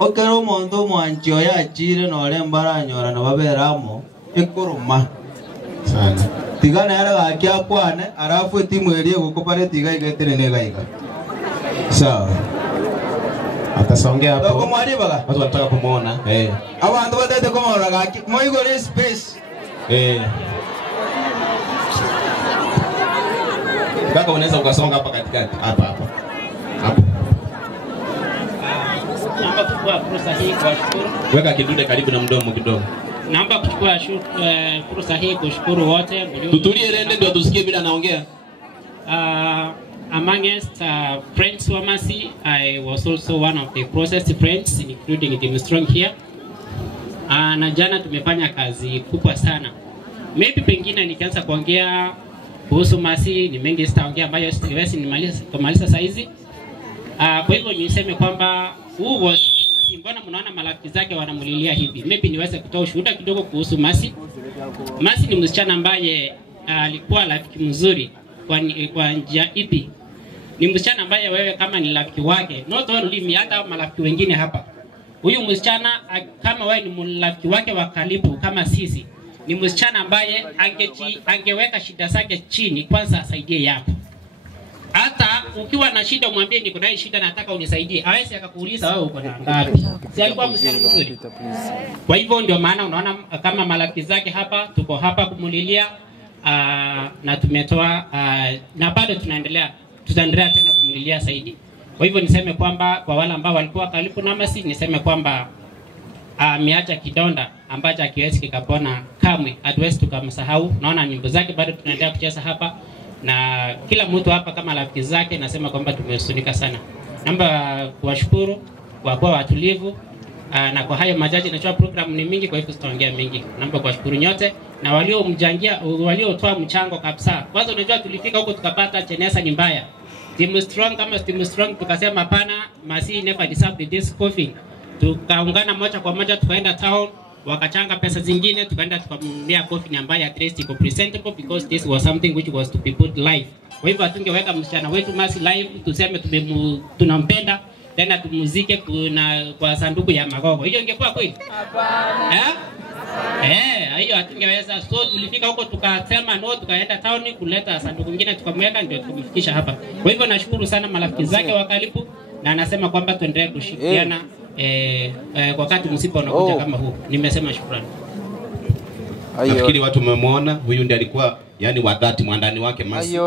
okero monto mwanchio ya chire no le mbaranyora no baberamo ekuruma sana tigana yara gakia kwane arafu timu elie gukopare tiga igetere ne gaiga sawa atasongea hapo doko mwari baga watu wanataka kumuona abantu batete komora gaki moigo le space kaka unaweza ukasonga hapa katikati hapa naomba kuchukua fursa hii kuwashukuru. Weka kidude karibu na mdomo kidogo. Naomba kuchukua fursa hii kushukuru wote. Tutulie rende ndio tusikie bila anaongea. Amongst friends wa Mercy, I was also one of the closest friends, including Tim Strong here. Na jana tumefanya kazi kubwa sana. Maybe pengine nikianza kuongea kuhusu Mercy ni mengi sitaongea ambayo siwezi kumaliza saa hizi. Kwa hivyo niseme kwamba mbona mnaona marafiki zake wanamulilia hivi. Maybe niweze kutoa ushuhuda kidogo kuhusu Mercy. Mercy ni msichana ambaye alikuwa rafiki mzuri kwa njia ipi? Ni msichana ambaye wewe kama ni rafiki wake, not only me, hata marafiki wengine hapa. Huyu msichana kama wewe ni rafiki wake wa karibu kama sisi, ni msichana ambaye angeweka shida zake chini kwanza asaidie yako. Hata ukiwa na shida mwambie niko na shida nataka unisaidie. Hawezi akakuuliza wewe uko na ngapi. Si alikuwa msichana mzuri. Kwa hivyo ndio maana unaona kama marafiki zake hapa tuko hapa kumulilia na tumetoa na bado tutaendelea tena kumulilia zaidi. Kwa hivyo niseme kwamba kwa wale ambao walikuwa karibu na Mercy, niseme kwamba ameacha kidonda ambacho hakiwezi kikapona kamwe. Hatuwezi tukamsahau. Naona nyimbo zake bado tunaendelea kucheza hapa. Na kila mtu hapa kama rafiki zake nasema kwamba tumehuzunika sana. Naomba kuwashukuru kwa kuwa watulivu na kwa hayo majaji. Najua program ni mingi kwa hivyo sitaongea mingi. Naomba kuwashukuru nyote na waliotoa mchango kabisa. Kwanza unajua tulifika huko tukapata Chenesa ni mbaya. Team Strong tukasema hapana, Mercy never deserved this coffee. Tukaungana moja kwa moja tukaenda town, wakachanga pesa zingine tukaenda tukamnunulia coffee ambayo at least iko presentable because this was something which was to be put live. Kwa hivyo hatungeweka msichana wetu Mercy live tuseme tunampenda tena tumuzike kwa sanduku ya magogo. Hiyo ingekuwa kweli? Hapana. Hiyo hatungeweza. So tulifika huko tukasema no, tukaenda town kuleta sanduku nyingine tukamweka ndio tukamfikisha hapa. Kwa hivyo nashukuru sana marafiki zake wa karibu na anasema kwamba tuendelee kushirikiana wakati msiba unakuja kama huu. Nimesema shukrani. Nafikiri watu mmemwona huyu ndiye alikuwa yani wa dhati mwandani wake Mercy.